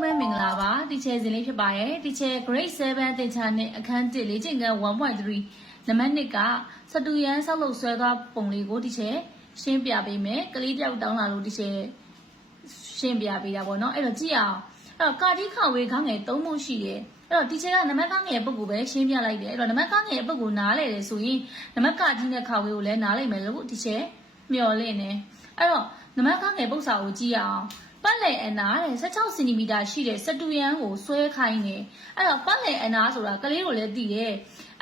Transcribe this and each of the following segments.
မဲမင်္ဂလာပါတီချယ်စင်လေးဖြစ်ပါတယ်တီချယ် grade 7သင်္ချာနဲ့အခန်း1လေ့ကျင့်ခန်း1.3နံပါတ်1ကစတူရန်ဆောက်လုပ်ဆွဲသွားပုံလေးကိုတီချယ်ရှင်းပြပေးမယ်ကလေးတယောက်တောင်းလာလို့တီချယ်ရှင်းပြပေးတာပေါ့နော်အဲ့တော့ကြည့်အောင်အဲ့တော့ကာတိခဝေခေါင်းငယ်၃ပုံရှိတယ်အဲ့တော့တီချယ်ကနံပါတ်ခေါင်းငယ်ပုဂ္ဂိုလ်ပဲရှင်းပြလိုက်တယ်အဲ့တော့နံပါတ်ခေါင်းငယ်ပုဂ္ဂိုလ်နားလဲတယ်ဆိုရင်နံပါတ်ကာတိနဲ့ခဝေကိုလည်းနားလိုက်မယ်လို့တီချယ် မျှော်လင့်နေအဲ့တော့နံပါတ်ခေါင်းငယ်ပု္ပ္ပစာကိုကြည့်အောင်ပတ်လည်အနာတဲ့16စင်တီမီတာရှိတဲ့စတူရန်ကိုဆွဲခိုင်းတယ်အဲ့တော့ပတ်လည်အနာဆိုတာကလေးကိုလည်းသိတယ်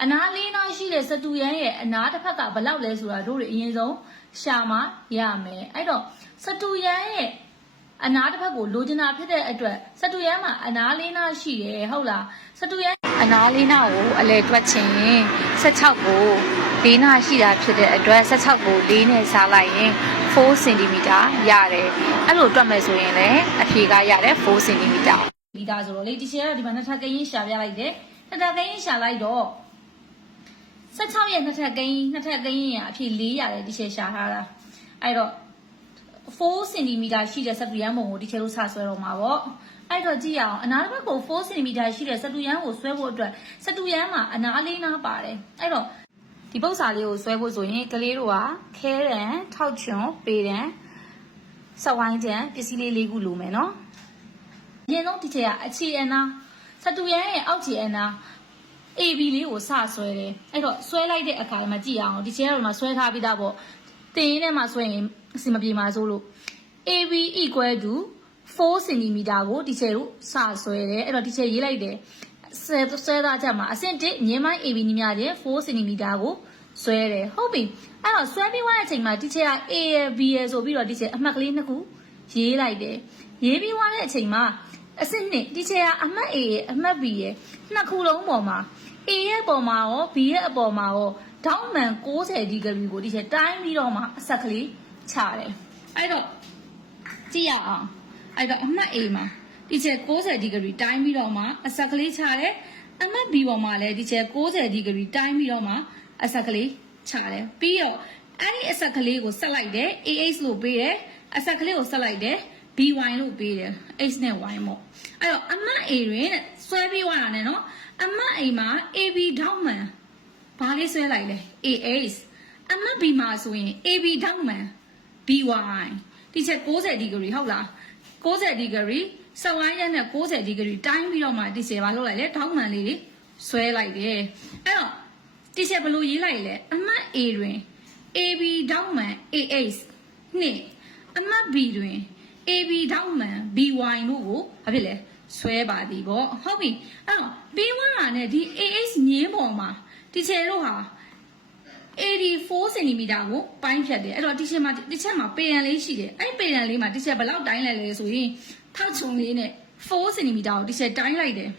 အနာလေးနာရှိတဲ့စတူရန်ရဲ့အနာတစ်ဖက်ကဘယ်လောက်လဲဆိုတာတို့တွေအရင်ဆုံးရှာမှရမယ်အဲ့တော့စတူရန်ရဲ့အနာတစ်ဖက်ကိုလိုချင်တာဖြစ်တဲ့အတွက်စတူရန်မှာအနာလေးနာရှိတယ်ဟုတ်လားစတူရန်အနာလေးနာကိုအလဲတွက်ချင်16ကို ၄နာရှိတာဖြစ်တဲ့အတွက်16ကို၄နဲ့စားလိုက်ရင်4 cm ရတယ်အဲ့လိုတွက်မယ်ဆိုရင်လည်းအဖြေကရတယ်4 cm လီတာဆိုတော့လေဒီချေကဒီမှာနှစ်ထပ်ကင်းရှာပြလိုက်တယ်နှစ်ထပ်ကင်းရှာလိုက်တော့16ရဲ့နှစ်ထပ်ကင်းနှစ်ထပ်ကင်းရအဖြေ4ရတယ်ဒီချေရှာထားတာအဲ့တော့4 cm ရှိတဲ့စတူရန်ပုံကိုဒီချေလို့စဆွဲတော့မှာပေါ့အဲ့တော့ကြည့်ရအောင်အနာတစ်ဘက်ကို4 cm ရှိတဲ့စတူရန်ကိုဆွဲဖို့အတွက်စတူရန်မှာအနာလေးနာပါတယ်အဲ့တော့ ဒီပု္ပ္ပစာလေးကိုဆွဲဖို့ဆိုရင်ကလေးတို့ကခဲတံထောက်ချွန်ပေတံစဝိုင်းတံပစ္စည်းလေးလေးခုလိုမယ်နော်အရင်ဆုံးဒီချက်ကအခြေအနာစတူရန်ရဲ့အောက်ခြေအနာ AB လေးကိုစဆွဲတယ်အဲ့တော့ဆွဲလိုက်တဲ့အခါမှာကြည့်အောင်ဒီချဲကတော့မှဆွဲထားပြီးသားပေါ့တင်ရင်းထဲမှာဆွဲရင်အစင်မပြေမှာစိုးလို့ AB equal to 4 cm ကိုဒီချဲတို့စဆွဲတယ်အဲ့တော့ဒီချဲရေးလိုက်တယ် ဆဲဆွဲသားချက်မှာအဆင့်1ညင်းမိုင်း AB နီးများခြင်း4 cm ကိုဆွဲတယ်ဟုတ်ပြီအဲ့တော့ဆွဲပြီးသွားတဲ့အချိန်မှာဒီချဲက A ရယ် B ရယ်ဆိုပြီးတော့ဒီချဲအမှတ်ကလေးနှစ်ခုရေးလိုက်တယ်ရေးပြီးသွားတဲ့အချိန်မှာအဆင့်2ဒီချဲကအမှတ် A ရယ်အမှတ် B ရယ်နှစ်ခုလုံးပေါ်မှာ A ရဲ့အပေါ်မှာရော B ရဲ့အပေါ်မှာရောဒေါင်းမှန်60ဒီဂရီကိုဒီချက်တိုင်းပြီးတော့မှအဆက်ကလေးချတယ်အဲ့တော့ကြည့်ရအောင်အဲ့တော့အမှတ် A မှာ ဒီချက်60ဒီဂရီတိုင်းပြီးတော့မှအဆက်ကလေးချတယ်အမှတ် B ပေါ်မှာလည်းဒီချက်60ဒီဂရီတိုင်းပြီးတော့မှအဆက်ကလေးချတယ်ပြီးတော့အဲ့ဒီအဆက်ကလေးကိုဆက်လိုက်တယ် AH လို့ပေးတယ်အဆက်ကလေးကိုဆက်လိုက်တယ် BY လို့ပေးတယ် H နဲ့ Y ပေါ့အဲ့တော့အမှတ် A တွင်ဆွဲပြီးသွားတာနဲ့နော်အမှတ် A မှာ AB ဒေါက်မှန်ဘာလေးဆွဲလိုက်လဲ AH အမှတ် B မှာဆိုရင် AB ဒေါက်မှန် BY ဒီချက်60ဒီဂရီဟုတ်လား 60ဒီဂရီစဝိုင်းရက်နဲ့60ဒီဂရီတိုင်းပြီးတော့မှဒီချက်ဘာလုပ်လိုက်လဲဒေါက်မှန်လေးတွေဆွဲလိုက်တယ်အဲ့တော့ဒီချက်ဘယ်လိုရေးလိုက်လဲအမှတ် A တွင် AB ဒေါက်မှန် AH နှစ်အမှတ် B တွင် AB ဒေါက်မှန် BY တို့ကိုဘာဖြစ်လဲဆွဲပါသည်ပေါ့ဟုတ်ပြီအဲ့တော့ B1 ကနဲ့ဒီ AH ညင်းပေါ်မှာဒီချေတို့ဟာ 84 cm ကိုပိုင်းဖြတ်တယ်အဲ့တော့ဒီချက်မှာဒီချက်မှာပေရန်လေးရှိတယ်အဲ့ပေရန်လေးမှာဒီချက်ဘယ်လောက်တိုင်းလဲလဲဆိုရင်ထောက်ချုံလေးနဲ့4 cm ကိုဒီချက်တိုင်းလိုက်တယ်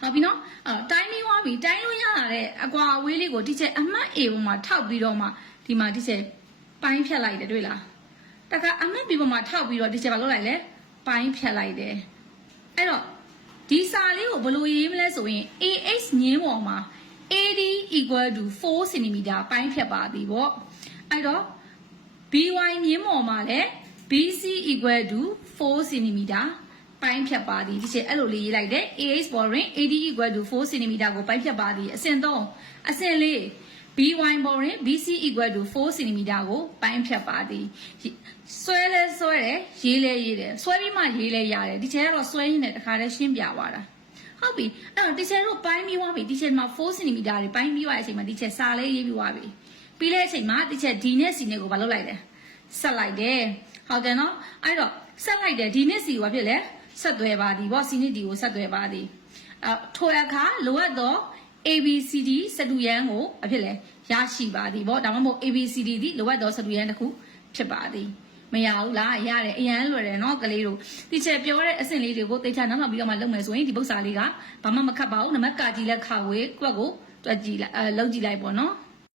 ဟုတ်ပြီနော်အဲ့တော့တိုင်းပြီးသွားပြီတိုင်းလို့ရလာတဲ့အကွာအဝေးလေးကိုဒီချက်အမှတ် A ပေါ်မှာထောက်ပြီးတော့မှဒီမှာဒီချက်ပိုင်းဖြတ်လိုက်တယ်တွေ့လားတခါအမှတ် B ပေါ်မှာထောက်ပြီးတော့ဒီချက်ဘာလုပ်လိုက်လဲပိုင်းဖြတ်လိုက်တယ်အဲ့တော့ဒီစာလေးကိုဘယ်လိုရေးမလဲဆိုရင် AH ညင်းပေါ်မှာ AD equal to 4 cm ပိုင်းဖြတ်ပါသည်ပေါ့အဲ့တော့ BY မြင်းပေါ်မှာလည်း BC equal to 4 cm ပိုင်းဖြတ်ပါသည်ဒီချက်အဲ့လိုလေးရေးလိုက်တယ် AH ပေါ်တွင် AD equal to 4 cm ကိုပိုင်းဖြတ်ပါသည်အဆင့်3အဆင့်4 BY ပေါ်တွင် BC equal to 4 cm ကိုပိုင်းဖြတ်ပါသည်ဆွဲလဲဆွဲတယ်ရေးလဲရေးတယ်ဆွဲပြီးမှရေးလဲရတယ်ဒီချက်ကတော့ဆွဲရင်းနဲ့တခါတည်းရှင်းပြသွားတာ ဟုတ်ပြီအဲ့တော့တီချာတို့ပိုင်းပြီးသွားပြီတီချာမှာ4 cm တွေပိုင်းပြီးသွားတဲ့အချိန်မှာတီချာစာလေးရေးပြီးသွားပြီပြီးတဲ့အချိန်မှာတီချာ D နဲ့ C နဲ့ကိုမလုပ်လိုက်လဲဆက်လိုက်တယ်ဟုတ်တယ်နော်အဲ့တော့ဆက်လိုက်တယ် D နဲ့ C ကိုဘာဖြစ်လဲဆက်သွဲပါသည်ဗော C နဲ့ D ကိုဆက်သွဲပါသည်အထိုအခါလိုအပ်သော ABCD စတူရန်ကိုအဖြစ်လဲရရှိပါသည်ဗောဒါမှမဟုတ် ABCD ဒီလိုအပ်သောစတူရန်တစ်ခုဖြစ်ပါသည် မရဘူးလားရတယ်အရန်လွယ်တယ်နော်ကလေးတို့ဒီချက်ပြောတဲ့အဆင့်လေးတွေကိုသိချာနောက်မှပြီးတော့မှလုပ်မယ်ဆိုရင်ဒီပု္ပ္ပစာလေးကဘာမှမခတ်ပါဘူးနမကကြည့်လက်ခါဝေးကွက်ကိုတွက်ကြည့်လိုက်အဲလောက်ကြည့်လိုက်ပေါ့နော်